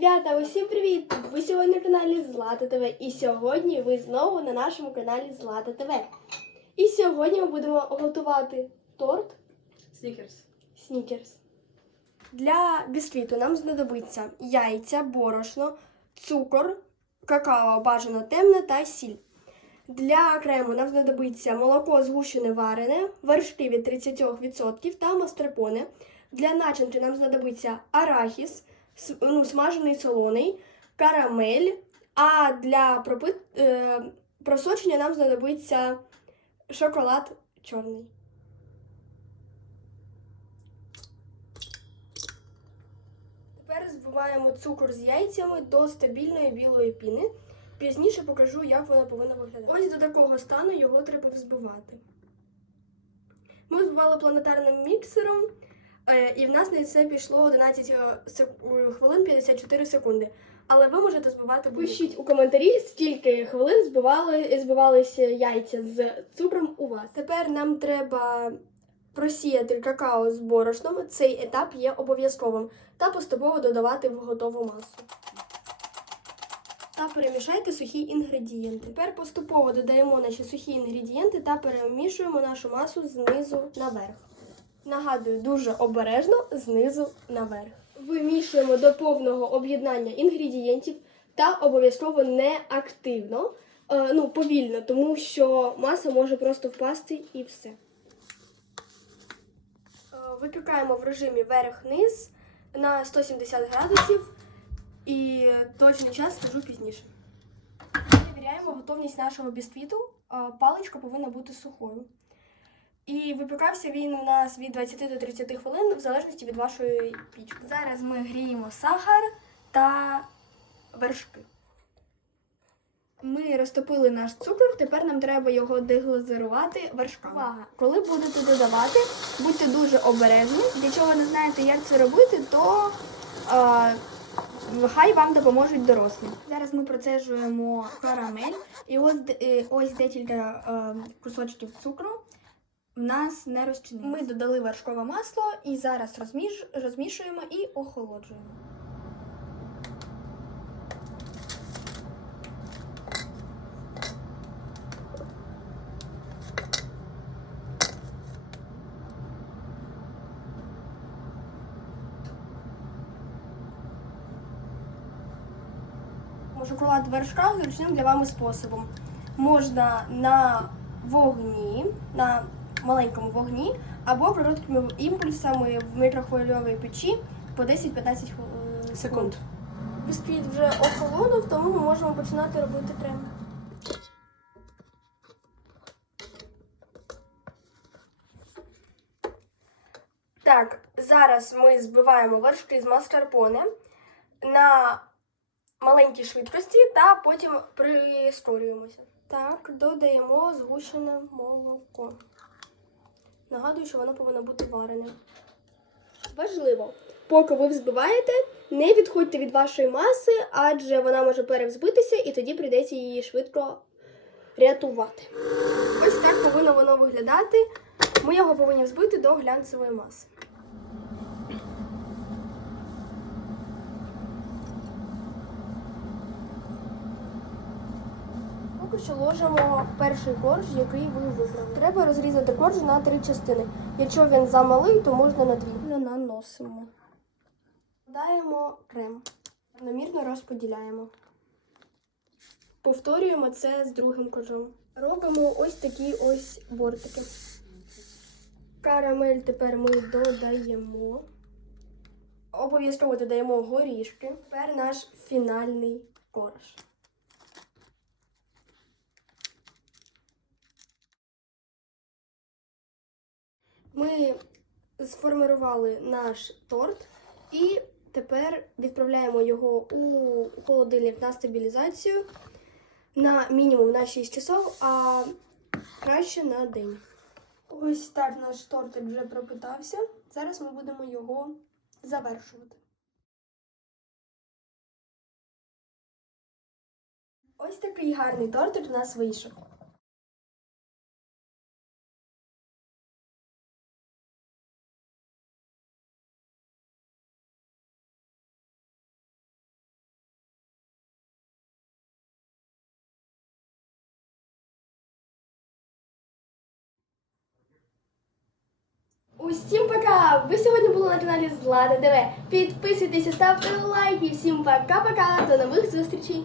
Ребята, усім привіт! Ви сьогодні на каналі Злата ТВ. І сьогодні ви знову на нашому каналі Злата ТВ. І сьогодні ми будемо готувати торт Снікерс. Снікерс. Для бісквіту нам знадобиться яйця, борошно, цукор, какао бажано темне та сіль. Для крему нам знадобиться молоко згущене варене, вершки від 30% та мастерпоне. Для начинки нам знадобиться арахіс, ну, смажений солоний, карамель. А для пропит... е, просочення нам знадобиться шоколад чорний. Тепер збиваємо цукор з яйцями до стабільної білої піни. Пізніше покажу, як вона повинна виглядати. Ось до такого стану його треба взбивати. Ми збивали планетарним міксером, і в нас на це пішло 11 е, сек- е, хвилин 54 секунди. Але ви можете збивати будь Пишіть у коментарі, скільки хвилин збивали, збивалися яйця з цукром у вас. Тепер нам треба просіяти какао з борошном. Цей етап є обов'язковим та поступово додавати в готову масу. Та перемішайте сухі інгредієнти. Тепер поступово додаємо наші сухі інгредієнти та перемішуємо нашу масу знизу наверх. Нагадую, дуже обережно знизу наверх. Вимішуємо до повного об'єднання інгредієнтів та обов'язково не активно, е, ну повільно, тому що маса може просто впасти і все. Е, Випікаємо в режимі верх-низ на 170 градусів і точний час скажу пізніше. Перевіряємо готовність нашого бісквіту. Е, Паличка повинна бути сухою. І випікався він у нас від 20 до 30 хвилин, в залежності від вашої пічки. Зараз ми гріємо сахар та вершки. Ми розтопили наш цукор, тепер нам треба його деглазирувати вершками. Увага! Коли будете додавати, будьте дуже обережні. Якщо ви не знаєте, як це робити, то е, хай вам допоможуть дорослі. Зараз ми процежуємо карамель, і ось, е, ось декілька е, кусочків цукру в нас не розчинилися. Ми додали вершкове масло і зараз розміж, розмішуємо і охолоджуємо. Шоколад в вершках зручним для вами способом. Можна на вогні, на маленькому вогні, або короткими імпульсами в мікрохвильовій печі по 10-15 хвил- секунд. Бісквіт вже охолонув, тому ми можемо починати робити крем. Так, зараз ми збиваємо вершки з маскарпоне на маленькій швидкості та потім прискорюємося. Так, додаємо згущене молоко. Нагадую, що воно повинно бути варене. Важливо, поки ви взбиваєте, не відходьте від вашої маси, адже вона може перевзбитися і тоді прийдеться її швидко рятувати. Ось так повинно воно виглядати. Ми його повинні взбити до глянцевої маси. Що ложимо перший корж, який ви вибрали. Треба розрізати корж на три частини. Якщо він замалий, то можна на дві. Наносимо. Додаємо крем. Намірно розподіляємо. Повторюємо це з другим коржом. Робимо ось такі ось бортики. Карамель тепер ми додаємо. Обов'язково додаємо горішки. Тепер наш фінальний корж. Ми сформирували наш торт і тепер відправляємо його у холодильник на стабілізацію на мінімум на 6 часов, а краще на день. Ось так наш тортик вже пропитався. Зараз ми будемо його завершувати. Ось такий гарний тортик у нас вийшов. Усім пока! Ви сьогодні були на каналі Злата ТВ. Підписуйтесь, ставте лайки. Всім пока-пока. До нових зустрічей!